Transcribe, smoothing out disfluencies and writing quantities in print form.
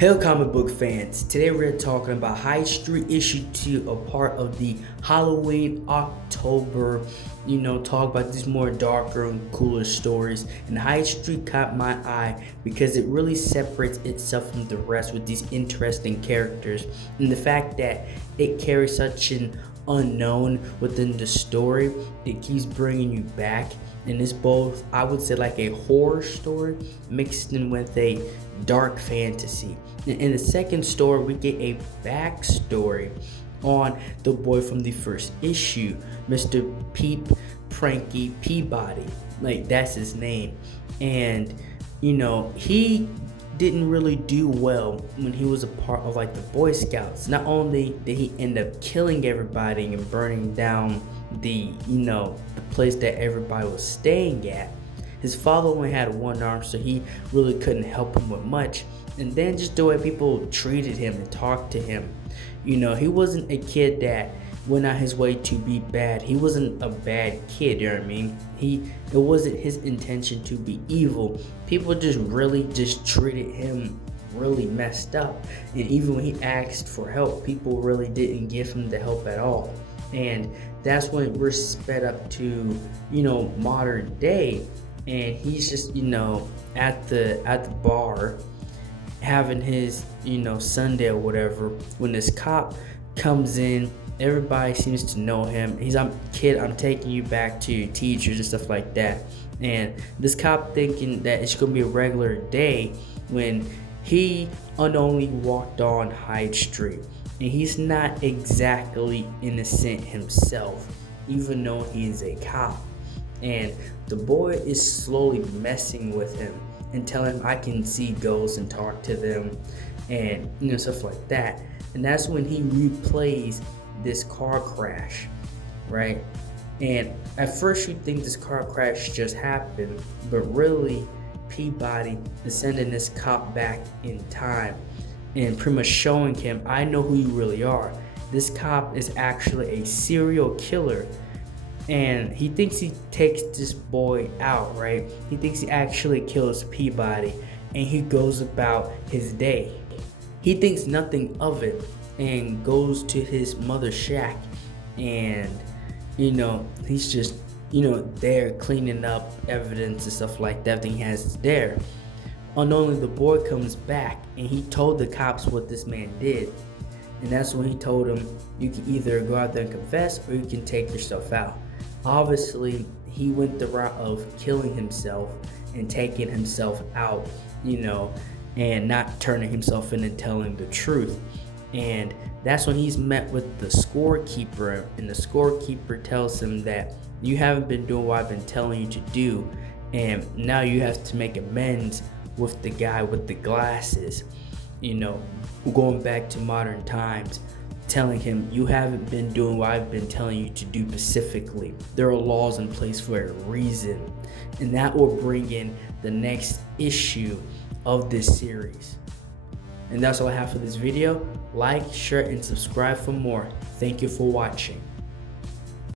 Hello comic book fans, today we're talking about HYDE Street issue 2, a part of the Halloween October, talk about these more darker and cooler stories. And HYDE Street caught my eye because it really separates itself from the rest with these interesting characters. And the fact that it carries such an unknown within the story, it keeps bringing you back. And it's both, I would say, like a horror story mixed in with a dark fantasy. In the second story, we get a backstory on the boy from the first issue, Mr. Peep Pranky Peabody. Like, that's his name. And he didn't really do well when he was a part of like the Boy Scouts. Not only did he end up killing everybody and burning down the place that everybody was staying at, his father only had one arm, so he really couldn't help him with much. And then just the way people treated him and talked to him, he wasn't a kid that went out his way to be bad. He wasn't a bad kid, you know what I mean? It wasn't his intention to be evil. People just treated him really messed up. And even when he asked for help, people really didn't give him the help at all. And that's when we're sped up to modern day, and he's just at the bar having his Sunday or whatever, when this cop comes in. Everybody seems to know him. He's, kid, I'm taking you back to your teachers and stuff like that. And this cop thinking that it's gonna be a regular day when he unknowingly walked on HYDE Street. And he's not exactly innocent himself, even though he's a cop. And the boy is slowly messing with him and telling him, I can see ghosts and talk to them and stuff like that. And that's when he replays this car crash, right? And at first you think this car crash just happened, but really Peabody is sending this cop back in time and pretty much showing him, I know who you really are. This cop is actually a serial killer, and he thinks he takes this boy out, right? He thinks he actually kills Peabody, and he goes about his day. He thinks nothing of it and goes to his mother's shack, and he's just there cleaning up evidence and stuff like that. Everything he has is there. Unknowingly, the boy comes back and he told the cops what this man did. And that's when he told him, you can either go out there and confess or you can take yourself out. Obviously, he went the route of killing himself and taking himself out, and not turning himself in and telling the truth. And that's when he's met with the scorekeeper, and the scorekeeper tells him that you haven't been doing what I've been telling you to do, and now you have to make amends with the guy with the glasses, going back to modern times, telling him you haven't been doing what I've been telling you to do specifically. There are laws in place for a reason. And that will bring in the next issue of this series. And that's all I have for this video. Like, share, and subscribe for more. Thank you for watching.